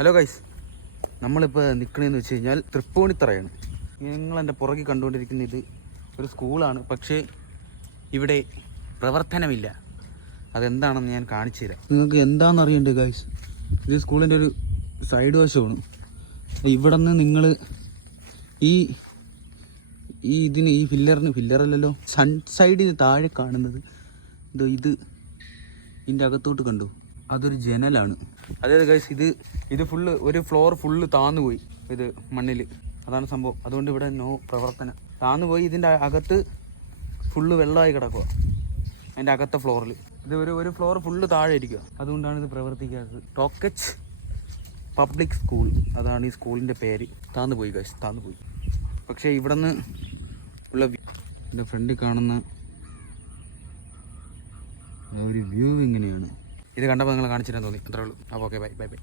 Hello guys, നമ്മളിപ്പോൾ നിൽക്കണതെന്ന് വെച്ച് കഴിഞ്ഞാൽ തൃപ്പൂണിത്തറയാണ്. നിങ്ങളെൻ്റെ പുറകിൽ കണ്ടുകൊണ്ടിരിക്കുന്ന ഇത് ഒരു സ്കൂളാണ്. പക്ഷേ ഇവിടെ പ്രവർത്തനമില്ല. അതെന്താണെന്ന് ഞാൻ കാണിച്ചു തരാം. നിങ്ങൾക്ക് എന്താണെന്ന് അറിയണ്ടേ ഗൈസ്? ഇത് സ്കൂളിൻ്റെ ഒരു സൈഡ് വശമാണ്. ഇവിടെ നിന്ന് നിങ്ങൾ ഈ ഫില്ലറല്ലല്ലോ, സൺസൈഡിന് താഴെ കാണുന്നത് ഇതിൻ്റെ അകത്തോട്ട് കണ്ടു. അതൊരു ജനലാണ്. അതായത് ഗൈസ് ഇത് ഫുള്ള് ഒരു ഫ്ലോർ ഫുള്ള് താന്നു പോയി. ഇത് മണ്ണിൽ അതാണ് സംഭവം. അതുകൊണ്ട് ഇവിടെ നോ പ്രവർത്തനം. താന്നു പോയി. ഇതിൻ്റെ അകത്ത് ഫുള്ള് വെള്ളമായി കിടക്കുക. അതിൻ്റെ അകത്തെ ഫ്ലോറിൽ ഇത് ഒരു ഫ്ലോർ ഫുള്ള് താഴെ ഇരിക്കുക. അതുകൊണ്ടാണ് ഇത് പ്രവർത്തിക്കാത്തത്. ടോക്കച്ച് പബ്ലിക് സ്കൂൾ, അതാണ് ഈ സ്കൂളിൻ്റെ പേര്. താന്നു പോയി ഗൈസ്, താന്നു പോയി. പക്ഷേ ഇവിടെ നിന്ന് ഉള്ള എൻ്റെ ഫ്രണ്ടിൽ കാണുന്ന ഒരു വ്യൂ ഇങ്ങനെയാണ്. ഇത് കണ്ടപ്പോൾ നിങ്ങൾ കാണിച്ചിട്ടാന്ന് തോന്നി. അത്രേ ഉള്ളൂ. അപ്പോൾ ഓക്കെ, ബൈ ബൈ ബൈ.